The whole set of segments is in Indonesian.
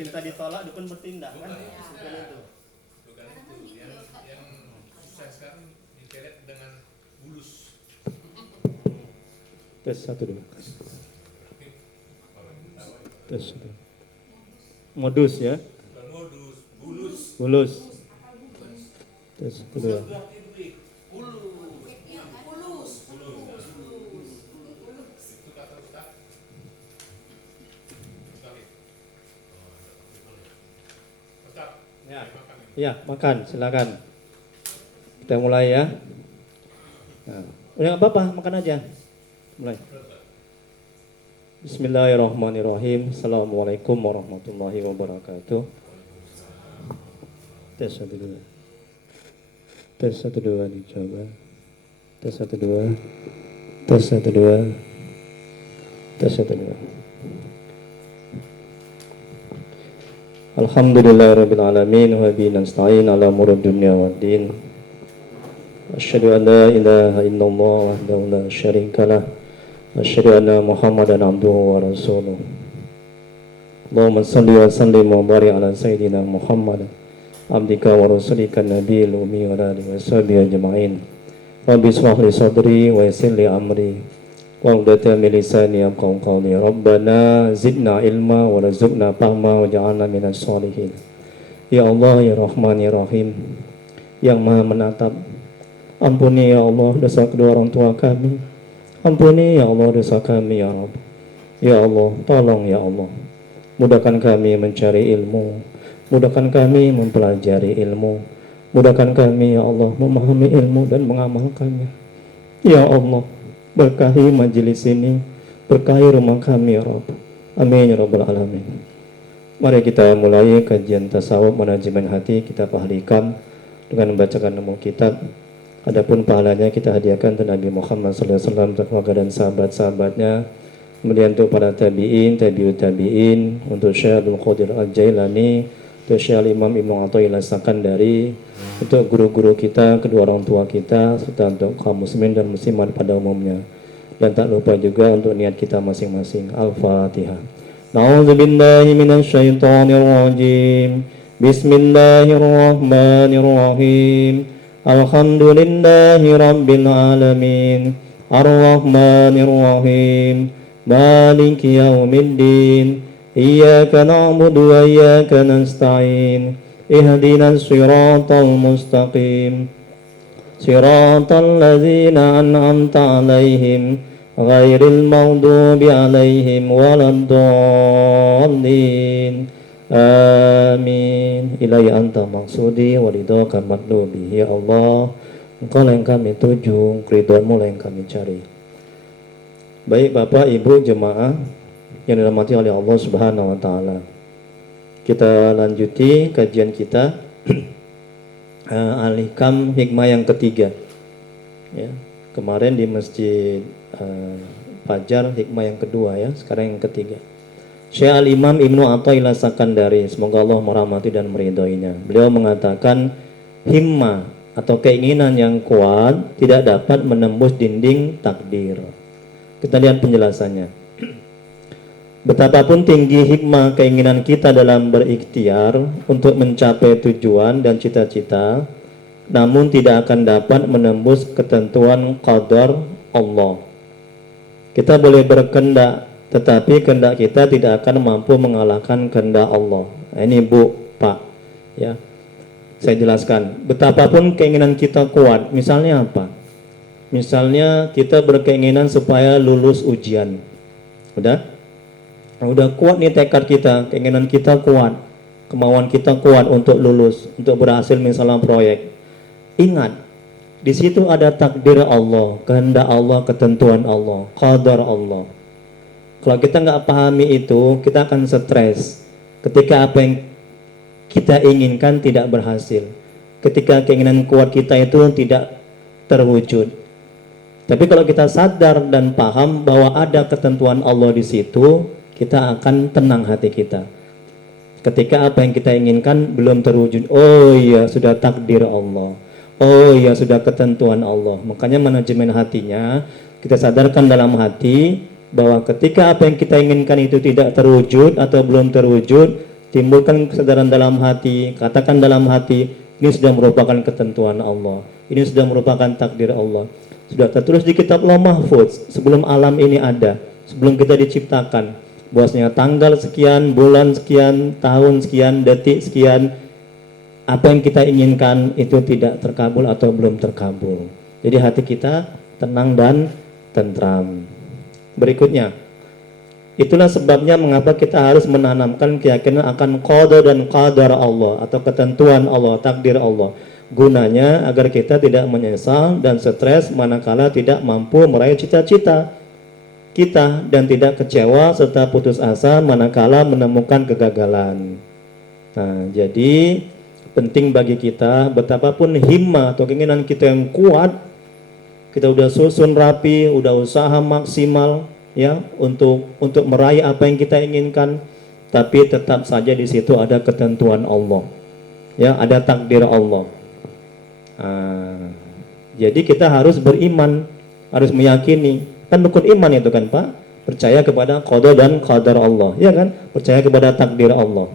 cinta ditolak dukun bertindak kan? Bukan itu. Bukan itu. Yang susah sekarang dikeret dengan bulus. Tes 1 2. Tes 1. Modus ya. Bukan modus, bulus. Bulus. Tes 1 2. Itu kata Ustaz. Ustaz. Ya. Makan. Ya, makan, silakan. Kita mulai ya. Nah, udah nggak apa-apa, makan aja. Mulai. Bismillahirrahmanirrahim. Assalamualaikum warahmatullahi wabarakatuh. Tes 1 2. Tes 1 2 dicoba. Tes 1 2. Tes 1 2. Tes 1 2. Alhamdulillahirabbil alamin wa bihi nasta'in ala umuri dunya waddin. Asyhadu an la ilaha illallah wahdahu la syarika lah. Asyhadu anna Muhammadan abduhu wa rasuluh. Allahumma shalli wa sallim wa barik ala sayyidina Muhammad abdika wa rasulika nabiyil ummi wa alihi wa sahbihi ajma'in. Rabbi ishrah li sadri wa yassir li amri wa hlul min lisani yafqahu qawli. Rabbana zidna ilma wa rzuqna fahma waj'alna minas sholihin. Ya Allah ya Rahman ya Rahim, yang Maha menatap, ampuni ya Allah dosa kedua orang tua kami. Ampuni ya Allah dosa kami ya Rabb. Ya Allah, tolong ya Allah, mudahkan kami mencari ilmu, mudahkan kami mempelajari ilmu, mudahkan kami ya Allah memahami ilmu dan mengamalkannya. Ya Allah, berkahi majelis ini, berkahi rumah kami ya Rabb. Amin ya Rabbal Alamin. Mari kita mulai kajian tasawuf manajemen hati. Kita pahlikan dengan membacakan nama kitab. Adapun pahalanya kita hadiahkan untuk Nabi Muhammad SAW, keluarga dan sahabat-sahabatnya. Kemudian untuk para tabi'in, tabi'ut tabi'in, untuk Syekh Abdul Qadir Al-Jailani, untuk Syekh Imam Ibnu Athaillah Sakandari, untuk guru-guru kita, kedua orang tua kita, serta untuk kaum muslimin dan muslimat pada umumnya. Dan tak lupa juga untuk niat kita masing-masing. Al-Fatihah. Na'udzubillahi minasyaitonir rajim. Bismillahirrahmanirrahim. Alhamdulillahi Rabbil Alamin. Ar-Rahmanir-Rahim. Maliki Yaumiddin. Iyyaka na'budu wa iyyaka nasta'in. Ihdinas siratal mustaqim. Siratal ladzina an'amta 'alaihim ghairil maghdubi 'alaihim waladdallin. Amin. Ilahi anta maksudi wa ridhaka matlubi. Ya Allah, Engkau yang kami tuju, ridhomu yang kami cari. Baik Bapak Ibu jemaah yang dirahmati oleh Allah Subhanahu wa taala. Kita lanjuti kajian kita Al-Hikam hikmah yang ketiga. Ya, kemarin di Masjid Fajar hikmah yang kedua ya, sekarang yang ketiga. Syekh Al-Imam Ibnu Athaillah Sakandari, semoga Allah merahmati dan meridhoinya. Beliau mengatakan himmah atau keinginan yang kuat tidak dapat menembus dinding takdir. Kita lihat penjelasannya. Betapapun tinggi hikmah keinginan kita dalam berikhtiar untuk mencapai tujuan dan cita-cita, namun tidak akan dapat menembus ketentuan qadar Allah. Kita boleh berkehendak, tetapi kehendak kita tidak akan mampu mengalahkan kehendak Allah. Nah, ini Bu, Pak, ya. Saya jelaskan. Betapapun keinginan kita kuat, misalnya apa? Misalnya kita berkeinginan supaya lulus ujian. Udah kuat nih tekad kita, keinginan kita kuat, kemauan kita kuat untuk lulus, untuk berhasil misalnya proyek. Ingat, di situ ada takdir Allah, kehendak Allah, ketentuan Allah, qadar Allah. Kalau kita nggak pahami itu, kita akan stres ketika apa yang kita inginkan tidak berhasil, ketika keinginan kuat kita itu tidak terwujud. Tapi kalau kita sadar dan paham bahwa ada ketentuan Allah di situ, kita akan tenang hati kita. Ketika apa yang kita inginkan belum terwujud, oh iya sudah takdir Allah, oh iya sudah ketentuan Allah. Makanya manajemen hatinya kita sadarkan dalam hati bahwa ketika apa yang kita inginkan itu tidak terwujud atau belum terwujud, timbulkan kesadaran dalam hati, katakan dalam hati, ini sudah merupakan ketentuan Allah, ini sudah merupakan takdir Allah, sudah tertulis di kitab Lauh Mahfuz sebelum alam ini ada, sebelum kita diciptakan, bahwasanya tanggal sekian, bulan sekian, tahun sekian, detik sekian, apa yang kita inginkan itu tidak terkabul atau belum terkabul. Jadi hati kita tenang dan tentram. Berikutnya, itulah sebabnya mengapa kita harus menanamkan keyakinan akan qada dan qadar Allah atau ketentuan Allah, takdir Allah. Gunanya agar kita tidak menyesal dan stres manakala tidak mampu meraih cita-cita kita dan tidak kecewa serta putus asa manakala menemukan kegagalan. Nah, jadi penting bagi kita betapapun himmah atau keinginan kita yang kuat, kita udah susun rapi, udah usaha maksimal ya untuk meraih apa yang kita inginkan, tapi tetap saja di situ ada ketentuan Allah. Ya, ada takdir Allah. Jadi kita harus beriman, harus meyakini. Kan rukun iman itu kan Pak, percaya kepada qada dan qadar Allah, ya kan? Percaya kepada takdir Allah.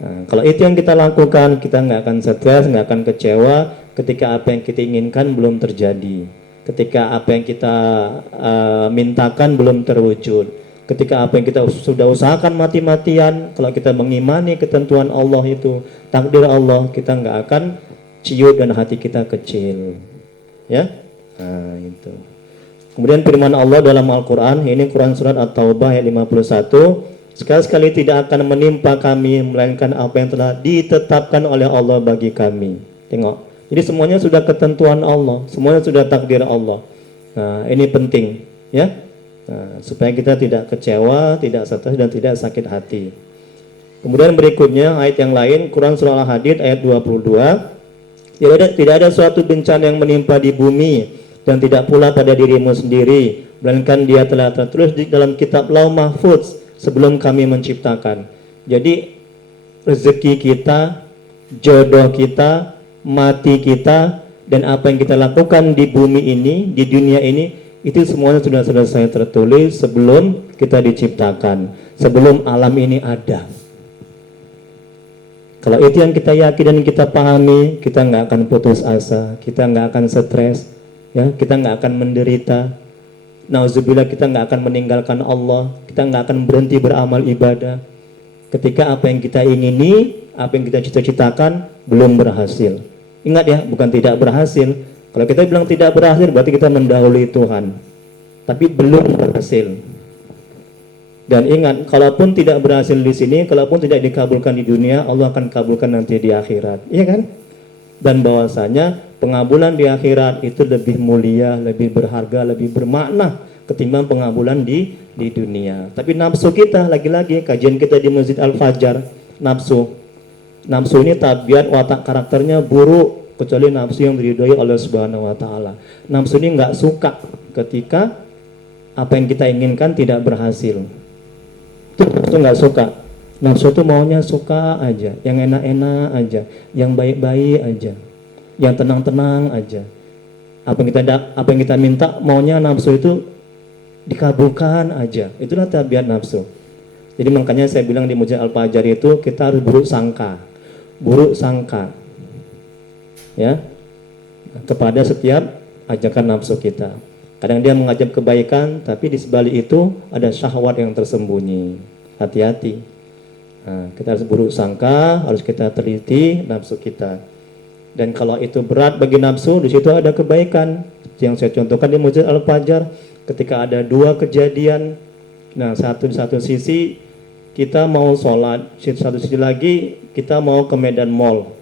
Nah, kalau itu yang kita lakukan, kita nggak akan stres, nggak akan kecewa ketika apa yang kita inginkan belum terjadi, ketika apa yang kita mintakan belum terwujud, ketika apa yang kita sudah usahakan mati-matian, kalau kita mengimani ketentuan Allah itu, takdir Allah, kita nggak akan ciut dan hati kita kecil, ya. Nah, itu. Kemudian firman Allah dalam Al-Quran, ini Quran Surat At-Taubah ayat 51, sekali-sekali tidak akan menimpa kami melainkan apa yang telah ditetapkan oleh Allah bagi kami. Tengok, jadi semuanya sudah ketentuan Allah, semuanya sudah takdir Allah. Nah, ini penting ya, supaya kita tidak kecewa, tidak stres dan tidak sakit hati. Kemudian berikutnya ayat yang lain, Quran Surah Al-Hadid ayat 22, tidak ada suatu bencana yang menimpa di bumi dan tidak pula pada dirimu sendiri, melainkan dia telah tertulis di dalam kitab Lauh Mahfuz sebelum kami menciptakan. Jadi rezeki kita, jodoh kita, mati kita, dan apa yang kita lakukan di bumi ini, di dunia ini, itu semuanya sudah selesai tertulis sebelum kita diciptakan, sebelum alam ini ada. Kalau itu yang kita yakin dan kita pahami, kita nggak akan putus asa, kita nggak akan stres, ya, kita nggak akan menderita. Nauzubillah, kita nggak akan meninggalkan Allah, kita nggak akan berhenti beramal ibadah ketika apa yang kita ingini, apa yang kita cita-citakan belum berhasil. Ingat ya, bukan tidak berhasil. Kalau kita bilang tidak berhasil berarti kita mendahului Tuhan, tapi belum berhasil. Dan ingat, kalaupun tidak berhasil di sini, kalaupun tidak dikabulkan di dunia, Allah akan kabulkan nanti di akhirat, iya kan? Dan bahwasanya pengabulan di akhirat itu lebih mulia, lebih berharga, lebih bermakna ketimbang pengabulan di dunia. Tapi nafsu kita, lagi-lagi kajian kita di Masjid Al-Fajar, nafsu ini tabiat watak karakternya buruk, kecuali nafsu yang diridhoi oleh Subhanahu wa Ta'ala. Nafsu ini nggak suka ketika apa yang kita inginkan tidak berhasil. Itu nafsu nggak suka. Nafsu itu maunya suka aja, yang enak-enak aja, yang baik-baik aja, yang tenang-tenang aja. Apa yang kita minta, maunya nafsu itu dikabulkan aja. Itulah tabiat nafsu. Jadi makanya saya bilang di Masjid Al-Fajar itu kita harus buruk sangka, ya, kepada setiap ajakan nafsu kita. Kadang dia mengajak kebaikan, tapi di sebalik itu ada syahwat yang tersembunyi. Hati-hati. Nah, kita harus buruk sangka, harus kita teliti nafsu kita. Dan kalau itu berat bagi nafsu, di situ ada kebaikan. Yang saya contohkan di Masjid Al-Fajar, ketika ada dua kejadian. Nah, di satu sisi kita mau sholat, di satu sisi lagi kita mau ke Medan Mall.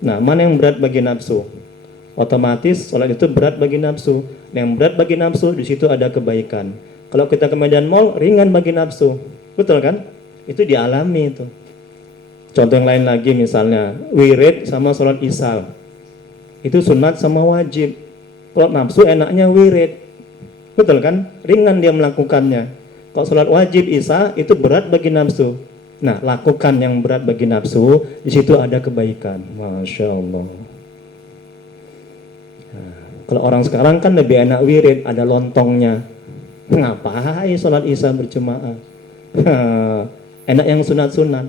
Nah, mana yang berat bagi nafsu? Otomatis sholat itu berat bagi nafsu. Yang berat bagi nafsu, di situ ada kebaikan. Kalau kita ke Medan Mall, ringan bagi nafsu. Betul kan? Itu dialami itu. Contoh yang lain lagi misalnya, wirid sama sholat isya. Itu sunat sama wajib. Kalau nafsu enaknya wirid. Betul kan? Ringan dia melakukannya. Kalau sholat wajib isya itu berat bagi nafsu. Nah, lakukan yang berat bagi nafsu, di situ ada kebaikan. Masya Allah. Nah, kalau orang sekarang kan lebih enak wirid, ada lontongnya. Ngapain sholat isya berjemaah? Enak yang sunat-sunat.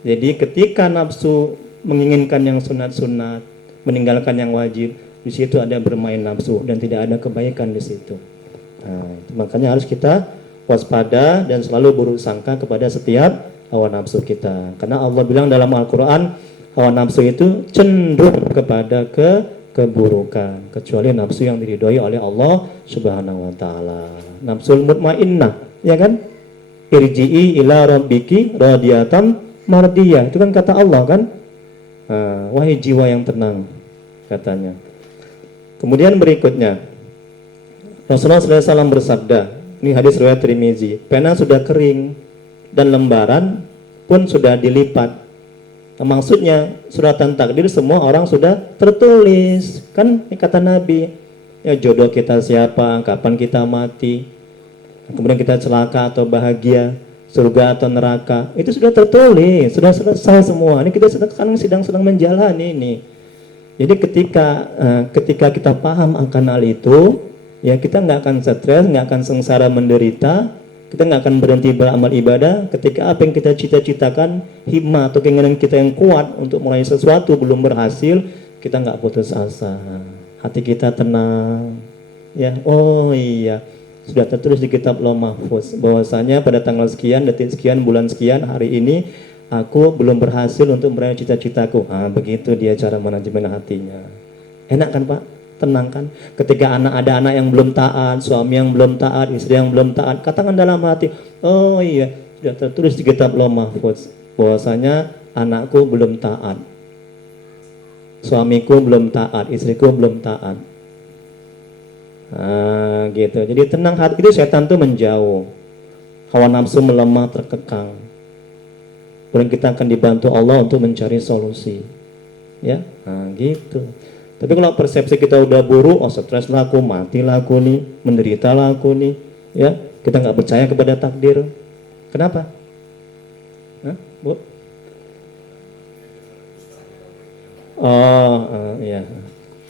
Jadi ketika nafsu menginginkan yang sunat-sunat, meninggalkan yang wajib, di situ ada bermain nafsu dan tidak ada kebaikan di situ. Nah, makanya harus kita waspada dan selalu buruk sangka kepada setiap hawa nafsu kita. Karena Allah bilang dalam Al-Quran, hawa nafsu itu cenderung kepada keburukan, kecuali nafsu yang diridhoi oleh Allah Subhanahu wa taala. Nafsul mutmainnah, ya kan? Irji'i ila rabbiki radiyatan mardiyah. Itu kan kata Allah kan? Wahai jiwa yang tenang, katanya. Kemudian berikutnya, Rasulullah SAW bersabda, ini hadis riwayat Tirmizi, pena sudah kering dan lembaran pun sudah dilipat. Maksudnya suratan takdir semua orang sudah tertulis, kan kata Nabi, ya jodoh kita siapa, kapan kita mati, kemudian kita celaka atau bahagia, surga atau neraka, itu sudah tertulis, sudah selesai semua. Ini kita sedang menjalani ini. Jadi ketika kita paham akan hal itu, ya kita nggak akan stres, nggak akan sengsara menderita, kita nggak akan berhenti beramal ibadah. Ketika apa yang kita cita-citakan, hikmah atau keinginan kita yang kuat untuk mulai sesuatu belum berhasil, kita nggak putus asa, hati kita tenang. Ya, oh iya, sudah tertulis di kitab Lauh Mahfuz bahwasanya pada tanggal sekian, detik sekian, bulan sekian, hari ini aku belum berhasil untuk meraih cita-citaku. Begitu dia cara manajemen hatinya. Enak kan Pak? Tenang kan? Ketika ada anak yang belum taat, suami yang belum taat, istri yang belum taat, katakan dalam hati, oh iya, sudah tertulis di kitab Lauh Mahfuz bahwasanya anakku belum taat, suamiku belum taat, istriku belum taat. Gitu. Jadi tenang hati itu, setan tuh menjauh, hawa nafsu melemah, terkekang. Kemudian kita akan dibantu Allah untuk mencari solusi. Ya, gitu. Tapi kalau persepsi kita udah buruk, stres lah aku, mati lah aku nih, menderita lah aku nih, ya, kita nggak percaya kepada takdir. Kenapa? Bu? Iya,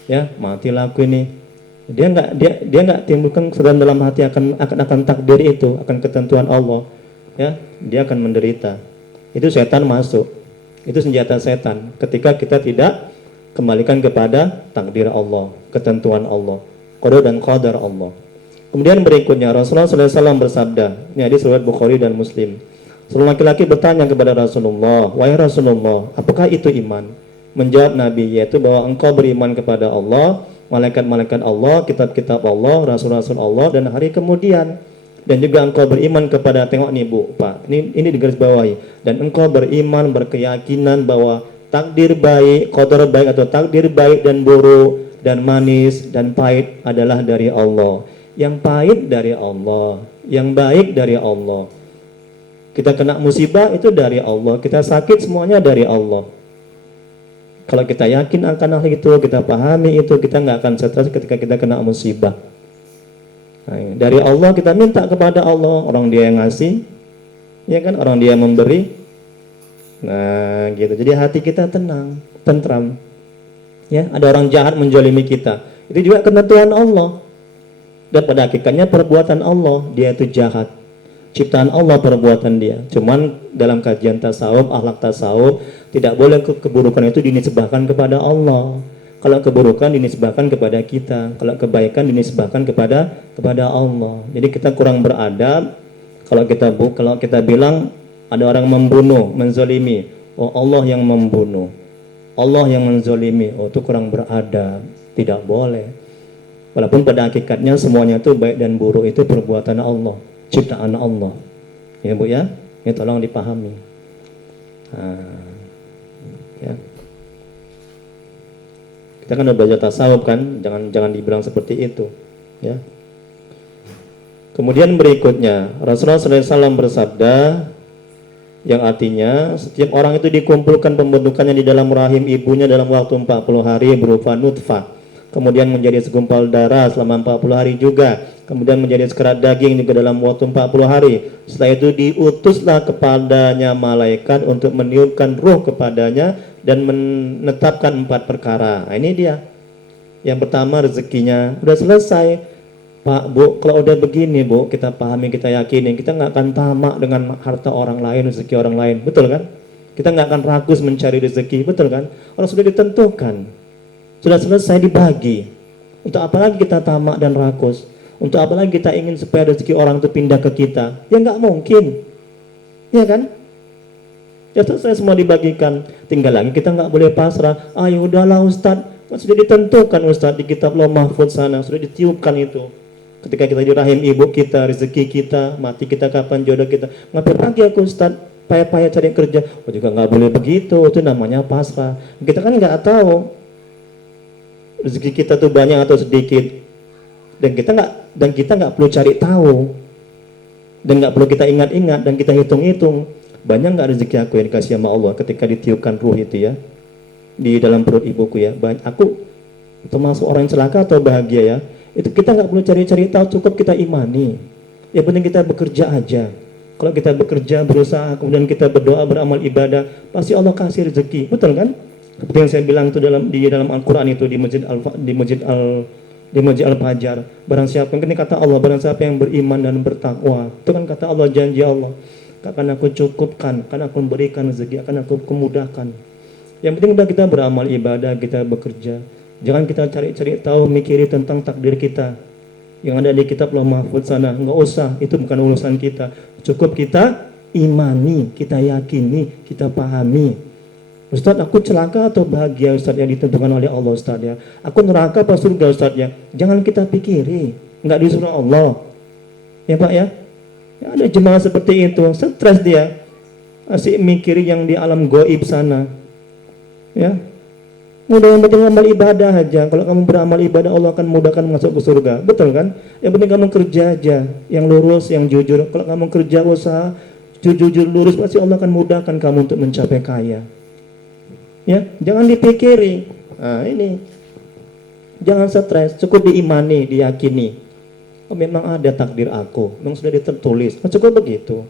ya, mati lah aku ini. Dia nggak timbulkan kesadaran dalam hati akan takdir itu, akan ketentuan Allah, ya, dia akan menderita. Itu setan masuk, itu senjata setan. Ketika kita tidak kembalikan kepada takdir Allah, ketentuan Allah, qada dan qadar Allah. Kemudian berikutnya Rasulullah SAW bersabda, ini hadis riwayat Bukhari dan Muslim. Seorang laki-laki bertanya kepada Rasulullah, wahai Rasulullah, apakah itu iman? Menjawab Nabi, yaitu bahwa engkau beriman kepada Allah, malaikat-malaikat Allah, kitab-kitab Allah, rasul-rasul Allah, dan hari kemudian. Dan juga engkau beriman kepada, tengok nih Bu, Pak, ini digarisbawahi, dan engkau beriman, berkeyakinan bahwa takdir baik, qadar baik atau takdir baik dan buruk dan manis dan pahit adalah dari Allah. Yang pahit dari Allah, yang baik dari Allah. Kita kena musibah itu dari Allah, kita sakit semuanya dari Allah. Kalau kita yakin akan hal itu, kita pahami itu, kita nggak akan stres ketika kita kena musibah. Dari Allah kita minta kepada Allah, orang dia yang ngasih, ya kan, orang dia yang memberi. Nah, gitu. Jadi hati kita tenang, tentram. Ya, ada orang jahat menjolimi kita, itu juga ketentuan Allah. Dan pada hakikatnya perbuatan Allah, dia itu jahat. Ciptaan Allah perbuatan dia. Cuman dalam kajian tasawuf, akhlak tasawuf, tidak boleh keburukan itu dinisbahkan kepada Allah. Kalau keburukan dinisbahkan kepada kita, kalau kebaikan dinisbahkan kepada Allah. Jadi kita kurang beradab kalau kita bilang ada orang membunuh, menzolimi, oh Allah yang membunuh, Allah yang menzolimi, oh itu kurang beradab, tidak boleh. Walaupun pada hakikatnya semuanya itu baik dan buruk itu perbuatan Allah, ciptaan Allah. Ya Bu ya, ini tolong dipahami. Ya. Kita kan udah belajar tasawuf kan, jangan dibilang seperti itu, ya. Kemudian berikutnya Rasulullah SAW bersabda, yang artinya setiap orang itu dikumpulkan pembentukannya di dalam rahim ibunya dalam waktu 40 hari berupa nutfah, kemudian menjadi segumpal darah selama 40 hari juga, kemudian menjadi sekerat daging juga dalam waktu 40 hari. Setelah itu diutuslah kepadanya malaikat untuk meniupkan ruh kepadanya dan menetapkan 4 perkara. Nah, ini dia. Yang pertama rezekinya udah selesai. Pak, Bu, kalau udah begini Bu, kita pahami, kita yakini, kita nggak akan tamak dengan harta orang lain, rezeki orang lain, betul kan? Kita nggak akan rakus mencari rezeki, betul kan? Orang sudah ditentukan, sudah selesai dibagi. Untuk apa lagi kita tamak dan rakus? Untuk apa lagi kita ingin supaya rezeki orang itu pindah ke kita? Ya nggak mungkin, ya kan? Ya selesai semua dibagikan. Tinggal lagi kita nggak boleh pasrah. Ah ya udahlah Ustadz, sudah ditentukan Ustadz di kitab Lauh Mahfuz sana, sudah ditiupkan itu. Ketika kita di rahim ibu kita, rezeki kita, mati kita kapan, jodoh kita. Ngapain lagi aku Ustadz payah-payah cari kerja? Oh juga nggak boleh begitu, itu namanya pasrah. Kita kan nggak tahu rezeki kita tuh banyak atau sedikit, dan kita nggak perlu cari tahu, dan nggak perlu kita ingat-ingat dan kita hitung-hitung. Banyak nggak rezeki aku yang dikasih sama Allah ketika ditiupkan ruh itu ya di dalam perut ibuku ya. Aku termasuk orang yang celaka atau bahagia ya? Itu kita nggak perlu cari-cari tahu, cukup kita imani. Yang penting kita bekerja aja. Kalau kita bekerja, berusaha, kemudian kita berdoa, beramal ibadah, pasti Allah kasih rezeki, betul kan? Seperti yang saya bilang itu di dalam Al-Quran itu di Masjid Al-Fajar. Barang siapa yang kata Allah, barang siapa yang beriman dan bertakwa, itu kan kata Allah, janji Allah, akan aku cukupkan, akan aku memberikan rezeki, akan aku kemudahkan. Yang penting udah kita beramal ibadah, kita bekerja. Jangan kita cari-cari tahu, mikiri tentang takdir kita yang ada di kitab Lauh Mahfuz sana. Enggak usah, itu bukan urusan kita. Cukup kita imani, kita yakini, kita pahami. Ustadz, aku celaka atau bahagia Ustadz yang ditentukan oleh Allah Ustadz ya? Aku neraka apa surga Ustadz ya? Jangan kita pikiri, enggak disuruh Allah. Ya Pak ya? Ya, ada jemaah seperti itu, stres dia, asik mikir yang di alam gaib sana. Ya, mudah yang penting amal ibadah aja. Kalau kamu beramal ibadah, Allah akan mudahkan masuk ke surga, betul kan? Yang penting kamu kerja aja, yang lurus, yang jujur. Kalau kamu kerja usaha, jujur lurus, pasti Allah akan mudahkan kamu untuk mencapai kaya. Ya, jangan dipikiri. Nah ini, jangan stres, cukup diimani, diyakini. Oh, memang ada takdir aku, memang sudah ditulis, cukup begitu.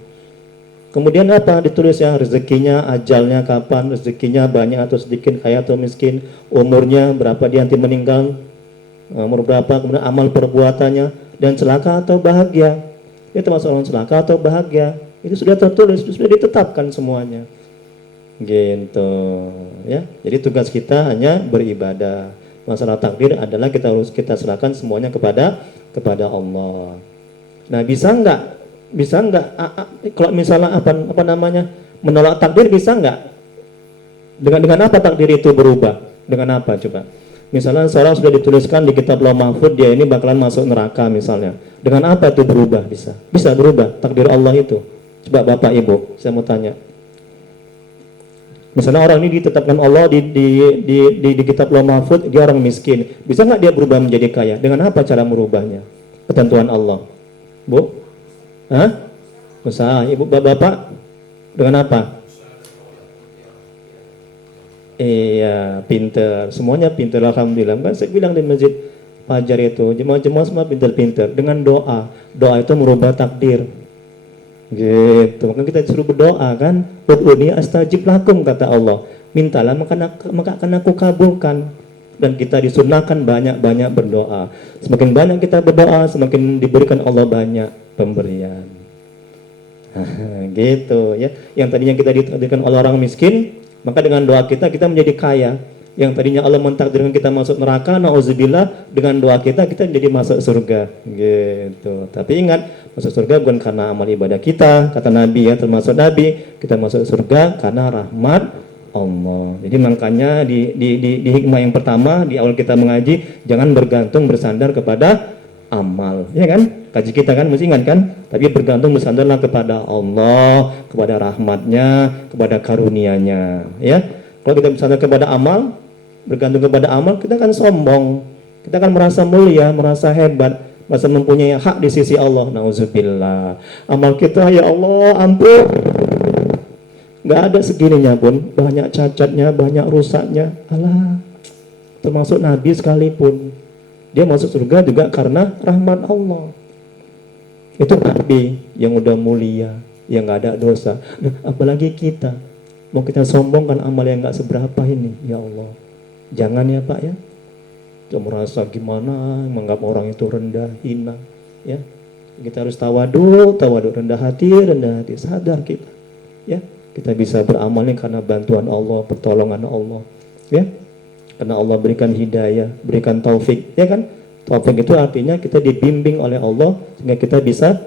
Kemudian apa ditulis ya, rezekinya, ajalnya kapan, rezekinya banyak atau sedikit, kaya atau miskin, umurnya berapa dia nanti meninggal, umur berapa, kemudian amal perbuatannya, dan celaka atau bahagia. Itu termasuk orang celaka atau bahagia, itu sudah tertulis, sudah ditetapkan semuanya. Gitu ya. Jadi tugas kita hanya beribadah. Masalah takdir adalah kita serahkan semuanya kepada Allah. Nah, bisa nggak kalau misalnya apa namanya menolak takdir, bisa nggak? Dengan apa takdir itu berubah? Dengan apa coba? Misalnya seorang sudah dituliskan di kitab Lauh Mahfuz dia ini bakalan masuk neraka misalnya. Dengan apa itu berubah? Bisa berubah takdir Allah itu. Coba Bapak Ibu, saya mau tanya. Misalnya orang ini ditetapkan Allah di kitab Lauh Mahfuz, dia orang miskin. Bisa nggak dia berubah menjadi kaya? Dengan apa cara merubahnya? Ketentuan Allah. Bu? Hah? Usaha. Ibu, bapak? Dengan apa? Iya, pinter. Semuanya pinter, alhamdulillah. Kan saya bilang di Masjid Fajar itu, jemaah-jemaah semua pinter-pinter. Dengan doa. Doa itu merubah takdir. Gitu, maka kita disuruh berdoa kan, ud'uni astajib lakum kata Allah, mintalah maka akan aku kabulkan. Dan kita disunahkan banyak-banyak berdoa. Semakin banyak kita berdoa, semakin diberikan Allah banyak pemberian. Gitu ya. Yang tadinya kita ditakdirkan oleh orang miskin, maka dengan doa kita menjadi kaya. Yang tadinya Allah mentakdirkan kita masuk neraka, nauzubillah, dengan doa kita menjadi masuk surga. Gitu. Tapi ingat, masuk surga bukan karena amal ibadah kita, kata Nabi ya, termasuk Nabi, kita masuk surga karena rahmat Allah. Jadi makanya di hikmah yang pertama di awal kita mengaji, jangan bergantung bersandar kepada amal, ya kan? Kaji kita kan mesti ingat kan? Tapi bergantung bersandarlah kepada Allah, kepada rahmatnya, kepada karunia-Nya, ya. Kalau kita bersandar kepada amal, bergantung kepada amal, kita akan sombong, kita akan merasa mulia, merasa hebat, merasa mempunyai hak di sisi Allah. Nauzubillah. Amal kita ya Allah ampun, nggak ada segininya pun, banyak cacatnya, banyak rusaknya. Alah, termasuk Nabi sekalipun, dia masuk surga juga karena rahmat Allah. Itu Nabi yang udah mulia, yang nggak ada dosa. Nah, apalagi kita, mau kita sombongkan amal yang nggak seberapa ini, ya Allah. Jangan ya Pak ya. Jangan merasa gimana, menganggap orang itu rendah, hina, ya. Kita harus tawadu, rendah hati, sadar kita, ya. Kita bisa beramal ini karena bantuan Allah, pertolongan Allah. Ya, karena Allah berikan hidayah, berikan taufik, ya kan? Taufik itu artinya kita dibimbing oleh Allah sehingga kita bisa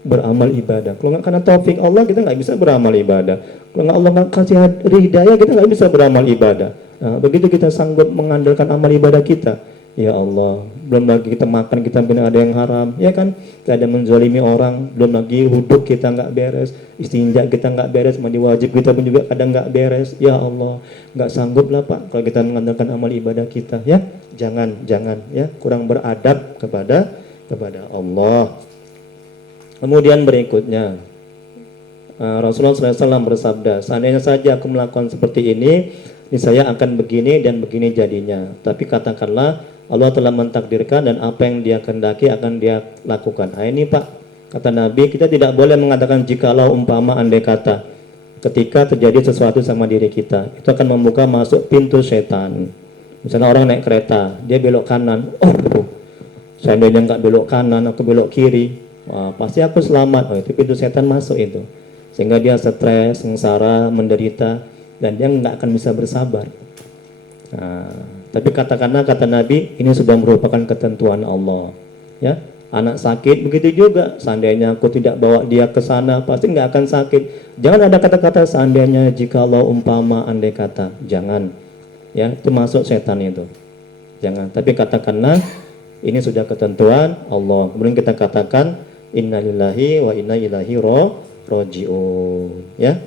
beramal ibadah. Kalau nggak karena taufik Allah, kita nggak bisa beramal ibadah. Kalau nggak Allah nggak kasih hidayah, kita nggak bisa beramal ibadah. Nah, begitu kita sanggup mengandalkan amal ibadah kita, ya Allah, belum lagi kita makan, kita benar ada yang haram, ya kan? Kita ada menzalimi orang, belum lagi wudhu kita nggak beres, istinja kita nggak beres, mandi wajib kita pun juga kadang nggak beres. Ya Allah, nggak sanggup lah Pak kalau kita mengandalkan amal ibadah kita, ya. Jangan ya, kurang beradab kepada Allah. Kemudian berikutnya, Rasulullah SAW bersabda, seandainya saja aku melakukan seperti ini, saya akan begini dan begini jadinya. Tapi katakanlah Allah telah mentakdirkan dan apa yang Dia kehendaki akan Dia lakukan. Nah ini Pak, kata Nabi, kita tidak boleh mengatakan jikalau umpama andai kata. Ketika terjadi sesuatu sama diri kita, itu akan membuka masuk pintu setan. Misalnya orang naik kereta, dia belok kanan, seandainya nggak belok kanan, aku belok kiri. Wah, pasti aku selamat. Oh, itu pintu setan masuk itu, sehingga dia stres, sengsara, menderita, dan dia nggak akan bisa bersabar. Nah, tapi katakanlah kata Nabi, ini sudah merupakan ketentuan Allah. Ya, anak sakit begitu juga. Seandainya aku tidak bawa dia ke sana, pasti nggak akan sakit. Jangan ada kata-kata seandainya, jikalau, umpama, andai kata. Jangan. Ya, itu masuk setan itu. Jangan. Tapi katakanlah ini sudah ketentuan Allah. Kemudian kita katakan innalillahi wa inna ilaihi raji'un. Ya,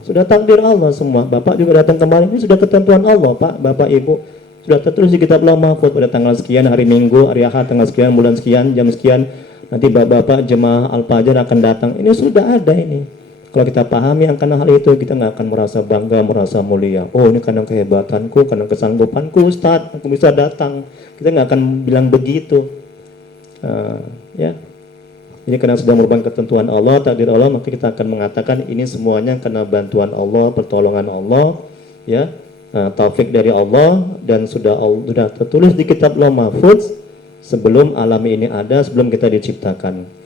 sudah takdir Allah semua. Bapak juga datang kemarin, ini sudah ketentuan Allah Pak, Bapak Ibu. Sudah tertulis di kitab Lauh Mahfuz pada tanggal sekian, hari Minggu, hari Ahad, tanggal sekian, bulan sekian, jam sekian. Nanti Bapak jemaah Al-Fajr akan datang. Ini sudah ada ini. Kalau kita pahami akan hal itu, kita nggak akan merasa bangga, merasa mulia. Oh, ini karena kehebatanku, karena kesanggupanku Ustadz, aku bisa datang. Kita nggak akan bilang begitu. Ya. Ini karena sudah merupakan ketentuan Allah, takdir Allah, maka kita akan mengatakan ini semuanya karena bantuan Allah, pertolongan Allah, ya, taufik dari Allah, dan sudah tertulis di kitab Lauh Mahfuz sebelum alam ini ada, sebelum kita diciptakan.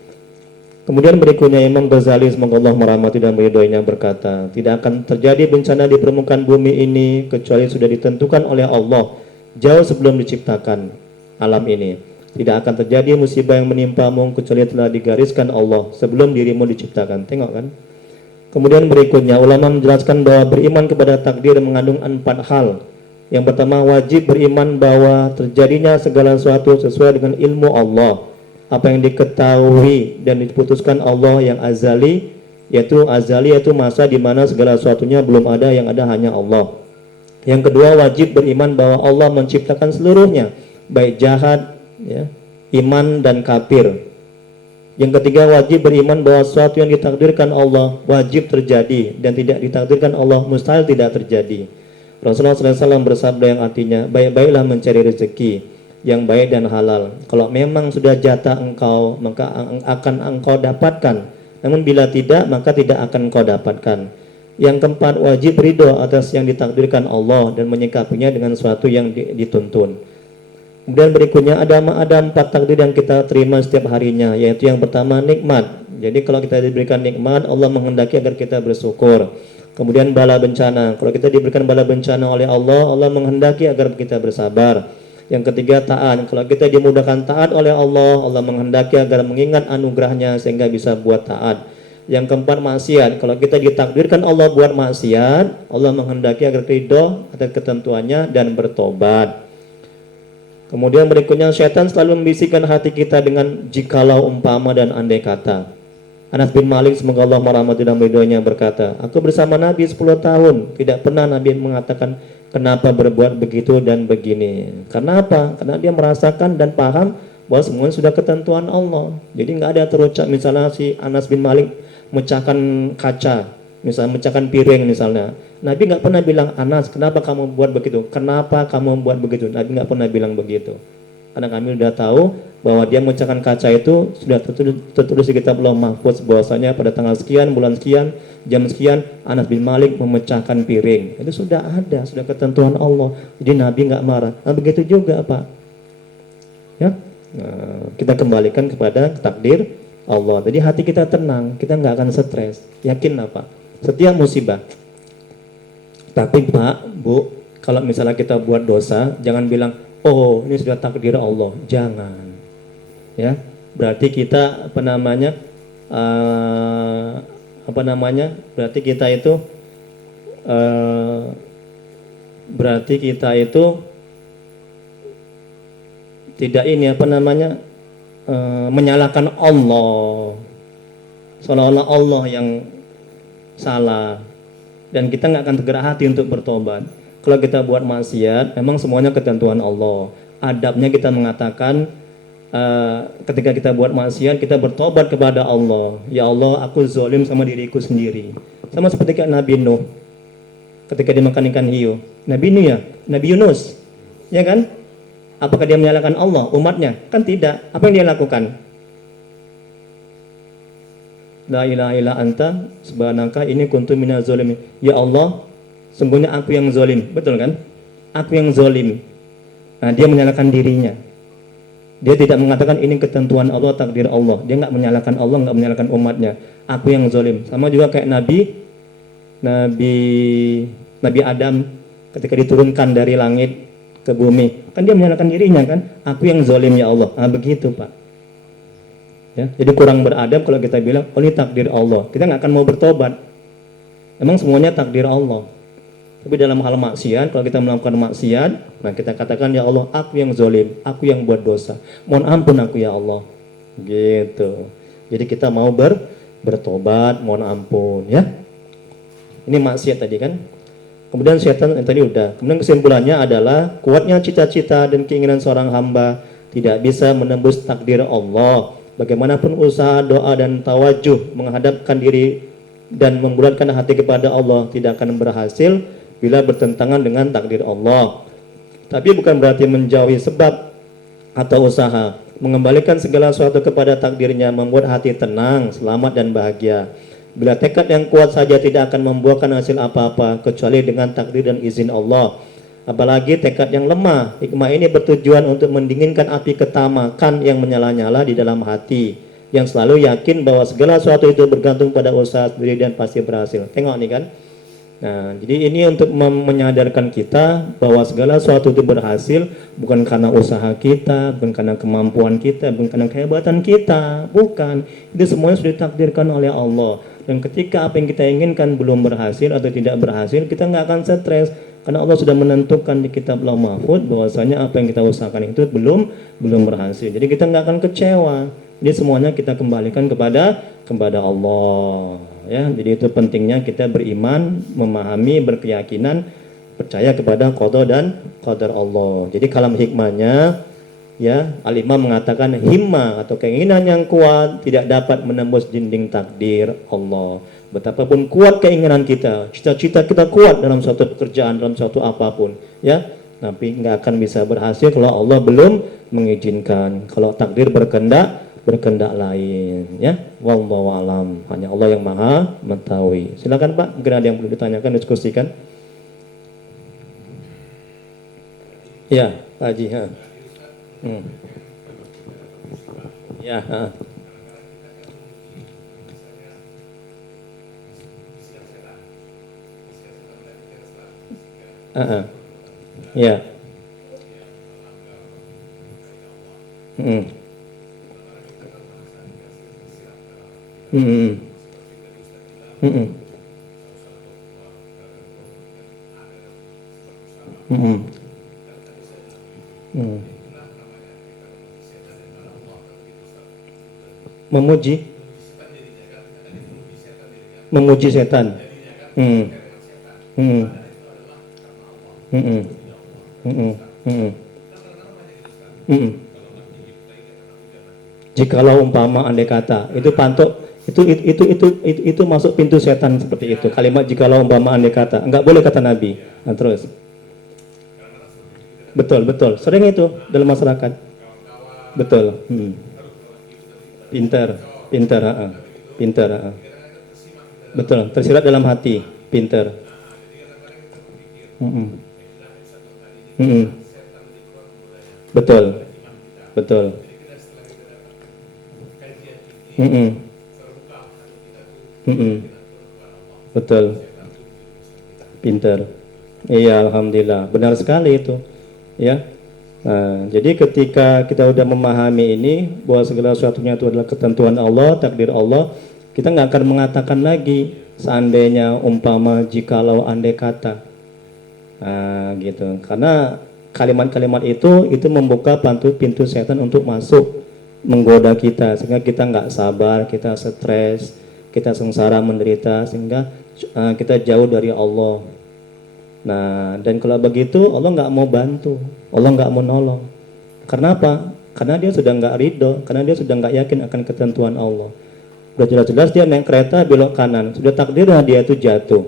Kemudian berikutnya Imam Ghazali, semoga Allah merahmati dan meridhoinya, berkata, tidak akan terjadi bencana di permukaan bumi ini kecuali sudah ditentukan oleh Allah jauh sebelum diciptakan alam ini. Tidak akan terjadi musibah yang menimpamu kecuali telah digariskan Allah sebelum dirimu diciptakan. Tengok kan? Kemudian berikutnya ulama menjelaskan bahwa beriman kepada takdir mengandung 4 hal. Yang pertama, wajib beriman bahwa terjadinya segala sesuatu sesuai dengan ilmu Allah. Apa yang diketahui dan diputuskan Allah yang azali, yaitu masa di mana segala sesuatunya belum ada, yang ada hanya Allah. Yang kedua, wajib beriman bahwa Allah menciptakan seluruhnya, baik jahat, ya, iman dan kafir. Yang ketiga, wajib beriman bahwa sesuatu yang ditakdirkan Allah wajib terjadi dan tidak ditakdirkan Allah mustahil tidak terjadi. Rasulullah SAW bersabda yang artinya, baik-baiklah mencari rezeki yang baik dan halal. Kalau memang sudah jatah engkau, maka akan engkau dapatkan. Namun bila tidak, maka tidak akan engkau dapatkan. Yang keempat, wajib ridho atas yang ditakdirkan Allah dan menyikapinya dengan sesuatu yang dituntun. Kemudian berikutnya ada 4 takdir yang kita terima setiap harinya, yaitu yang pertama nikmat. Jadi kalau kita diberikan nikmat, Allah menghendaki agar kita bersyukur. Kemudian bala bencana. Kalau kita diberikan bala bencana oleh Allah, Allah menghendaki agar kita bersabar. Yang ketiga taat. Kalau kita dimudahkan taat oleh Allah, Allah menghendaki agar mengingat anugerahnya sehingga bisa buat taat. Yang keempat maksiat. Kalau kita ditakdirkan Allah buat maksiat, Allah menghendaki agar ridho atas ketentuannya dan bertobat. Kemudian berikutnya, syaitan selalu membisikkan hati kita dengan jikalau, umpama, dan andai kata. Anas bin Malik, semoga Allah merahmati dan meridhoinya, berkata, aku bersama Nabi 10 tahun, tidak pernah Nabi mengatakan kenapa berbuat begitu dan begini. Karena apa? Karena dia merasakan dan paham bahwa semuanya sudah ketentuan Allah. Jadi nggak ada terucap, misalnya si Anas bin Malik mecahkan kaca, misalnya mecahkan piring misalnya. Nabi nggak pernah bilang, Anas, kenapa kamu buat begitu? Kenapa kamu buat begitu? Nabi nggak pernah bilang begitu. Karena kami sudah tahu bahwa dia memecahkan kaca itu sudah tertulis di kitab Lauh Mahfuz bahwasanya pada tanggal sekian, bulan sekian, jam sekian, Anas bin Malik memecahkan piring. Itu sudah ada, sudah ketentuan Allah. Jadi Nabi nggak marah. Nah begitu juga Pak. Ya, nah, kita kembalikan kepada takdir Allah. Jadi hati kita tenang, kita nggak akan stres. Yakin apa? setiap musibah. Tapi Pak, Bu, kalau misalnya kita buat dosa, jangan bilang, oh ini sudah takdir Allah. Jangan. Ya, berarti kita berarti kita itu tidak ini menyalahkan Allah, seolah-olah Allah yang salah, dan kita nggak akan tergerak hati untuk bertobat. Kalau kita buat maksiat, memang semuanya ketentuan Allah. Adabnya kita mengatakan ketika kita buat maksiat, kita bertobat kepada Allah. Ya Allah, aku zalim sama diriku sendiri. Sama seperti kayak Nabi Nuh ketika dia makan ikan hiu. Nabi Nuh ya, Nabi Yunus, ya kan? Apakah dia menyalahkan Allah, umatnya? Kan tidak. Apa yang dia lakukan? La ilaha illa anta subhanaka inni kuntu minaz zalimin. Ya Allah, sungguhnya aku yang zalim. Betul kan? Aku yang zalim. Nah, dia menyalahkan dirinya. Dia tidak mengatakan ini ketentuan Allah, takdir Allah. Dia nggak menyalahkan Allah, nggak menyalahkan umatnya. Aku yang zalim. Sama juga kayak Nabi Adam ketika diturunkan dari langit ke bumi, kan dia menyalahkan dirinya kan. Aku yang zalim ya Allah. Nah, begitu Pak. Ya, jadi kurang beradab kalau kita bilang, oh ini takdir Allah. Kita nggak akan mau bertobat. Emang semuanya takdir Allah. Tapi dalam hal maksiat, kalau kita melakukan maksiat, nah kita katakan ya Allah, aku yang zalim, aku yang buat dosa. Mohon ampun aku ya Allah. Gitu. Jadi kita mau bertobat, mohon ampun ya. Ini maksiat tadi kan. Kemudian setan yang tadi udah. Kemudian kesimpulannya adalah kuatnya cita-cita dan keinginan seorang hamba tidak bisa menembus takdir Allah. Bagaimanapun usaha, doa dan tawajuh menghadapkan diri dan membulatkan hati kepada Allah tidak akan berhasil bila bertentangan dengan takdir Allah. Tapi bukan berarti menjauhi sebab atau usaha. Mengembalikan segala sesuatu kepada takdirnya membuat hati tenang, selamat dan bahagia. Bila tekad yang kuat saja tidak akan membuahkan hasil apa-apa kecuali dengan takdir dan izin Allah. Apalagi tekad yang lemah. Hikmah ini bertujuan untuk mendinginkan api ketamakan yang menyala-nyala di dalam hati, yang selalu yakin bahwa segala sesuatu itu bergantung pada usaha sendiri dan pasti berhasil. Tengok nih kan. Nah, jadi ini untuk menyadarkan kita bahwa segala sesuatu itu berhasil bukan karena usaha kita, bukan karena kemampuan kita, bukan karena kehebatan kita, bukan. Itu semuanya sudah ditakdirkan oleh Allah. Dan ketika apa yang kita inginkan belum berhasil atau tidak berhasil, kita nggak akan stres karena Allah sudah menentukan di kitab Lauh Mahfuz bahwasanya apa yang kita usahakan itu belum berhasil. Jadi kita nggak akan kecewa. Jadi semuanya kita kembalikan kepada Allah. Ya, jadi itu pentingnya kita beriman, memahami, berkeyakinan, percaya kepada qada dan qadar Allah. Jadi kalam hikmahnya, ya, Al-Imam mengatakan himmah atau keinginan yang kuat tidak dapat menembus dinding takdir Allah. Betapapun kuat keinginan kita, cita-cita kita kuat dalam suatu pekerjaan, dalam suatu apapun, ya, tapi nggak akan bisa berhasil kalau Allah belum mengizinkan. Kalau takdir berkehendak lain, ya. Wallahu alam. Hanya Allah yang Maha mengetahui. Silakan Pak, mungkin ada yang perlu ditanyakan, diskusikan. Ya, Pak Haji. Ya, ya. Memuji setan. Jikalau umpama andai kata itu pantuk itu masuk pintu setan seperti itu. Kalimat jikalau umpama andai kata enggak boleh kata Nabi. Nah, terus betul sering itu dalam masyarakat. Betul. Pintar. Betul, tersirat dalam hati. Pintar. Betul. betul. Pinter. Iya, alhamdulillah. Benar sekali itu. Ya. Nah, jadi ketika kita udah memahami ini bahwa segala sesuatunya itu adalah ketentuan Allah, takdir Allah, kita nggak akan mengatakan lagi seandainya, umpama, jikalau, andai kata. Nah, gitu. Karena kalimat-kalimat itu membuka pintu setan untuk masuk menggoda kita sehingga kita nggak sabar, kita stres, kita sengsara menderita sehingga kita jauh dari Allah. Nah, dan kalau begitu Allah nggak mau bantu, Allah nggak mau nolong. Karena apa? Karena dia sudah nggak ridho, karena dia sudah nggak yakin akan ketentuan Allah. Sudah jelas-jelas dia naik kereta belok kanan, sudah takdirnya dia itu jatuh.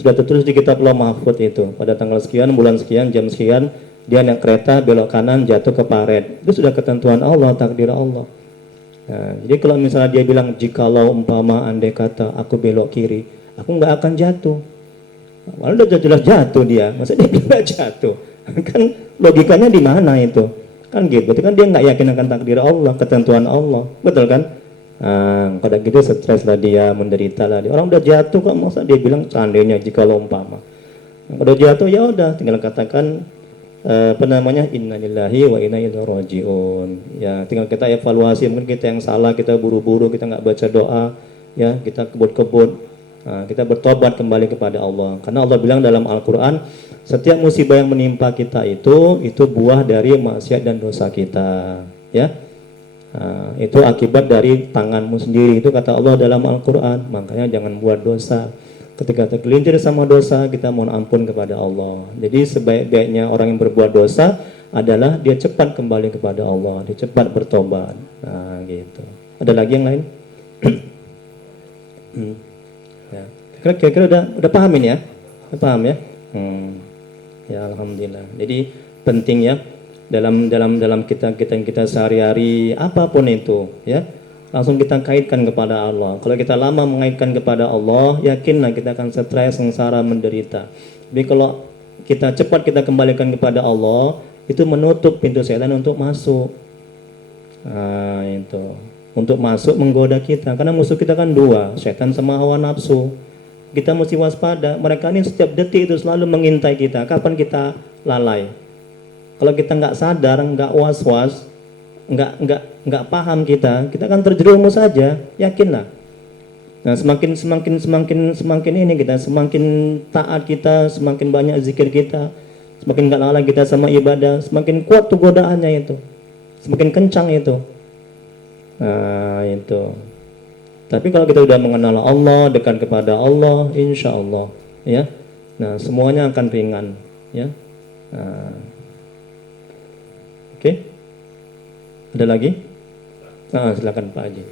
Sudah tertulis di kitab Lauh Mahfuz itu, pada tanggal sekian, bulan sekian, jam sekian, dia naik kereta belok kanan jatuh ke paret. Itu sudah ketentuan Allah, takdir Allah. Nah, jadi kalau misalnya dia bilang jikalau umpama andai kata aku belok kiri, aku nggak akan jatuh. Malah udah jelas jatuh dia, masa dia bilang jatuh? Kan logikanya di mana itu? Kan gitu, berarti kan dia nggak yakin akan takdir Allah, ketentuan Allah, betul kan? Nah, pada gitu stres lah dia, menderita lah dia. Orang udah jatuh kok masa dia bilang seandainya jikalau umpama. Udah jatuh ya udah, tinggal katakan apa namanya, innalillahi wa inna ilaihi rajiun. Ya, tinggal kita evaluasi, mungkin kita yang salah, kita buru-buru, kita nggak baca doa, ya kita kebut-kebut. Nah, kita bertobat kembali kepada Allah. Karena Allah bilang dalam Al-Quran, setiap musibah yang menimpa kita itu buah dari maksiat dan dosa kita. Ya, nah, itu akibat dari tanganmu sendiri. Itu kata Allah dalam Al-Quran. Makanya jangan buat dosa. Ketika tergelincir sama dosa, kita mohon ampun kepada Allah. Jadi sebaik-baiknya orang yang berbuat dosa adalah dia cepat kembali kepada Allah, dia cepat bertobat. Nah, gitu. Ada lagi yang lain? Ya. Kira-kira udah paham ini ya? Udah paham ya? Ya alhamdulillah. Jadi penting ya dalam kita sehari-hari apapun itu ya, langsung kita kaitkan kepada Allah. Kalau kita lama mengaitkan kepada Allah, yakinlah kita akan stres, sengsara, menderita. Tapi kalau kita cepat kita kembalikan kepada Allah, itu menutup pintu setan untuk masuk. Nah, itu. Untuk masuk menggoda kita, karena musuh kita kan dua, setan sama hawa nafsu. Kita mesti waspada, mereka ini setiap detik itu selalu mengintai kita, kapan kita lalai. Kalau kita nggak sadar, nggak was-was, nggak paham kita akan terjerumus saja, yakinlah. Nah, semakin ini kita, semakin taat kita, semakin banyak zikir kita, semakin nggak lalai kita sama ibadah, semakin kuat tuh godaannya itu, semakin kencang itu. Nah, itu. Tapi kalau kita udah mengenal Allah, dekat kepada Allah, insya Allah, ya. Nah, semuanya akan ringan, ya. Nah. Oke. Ada lagi? Silakan Pak Haji.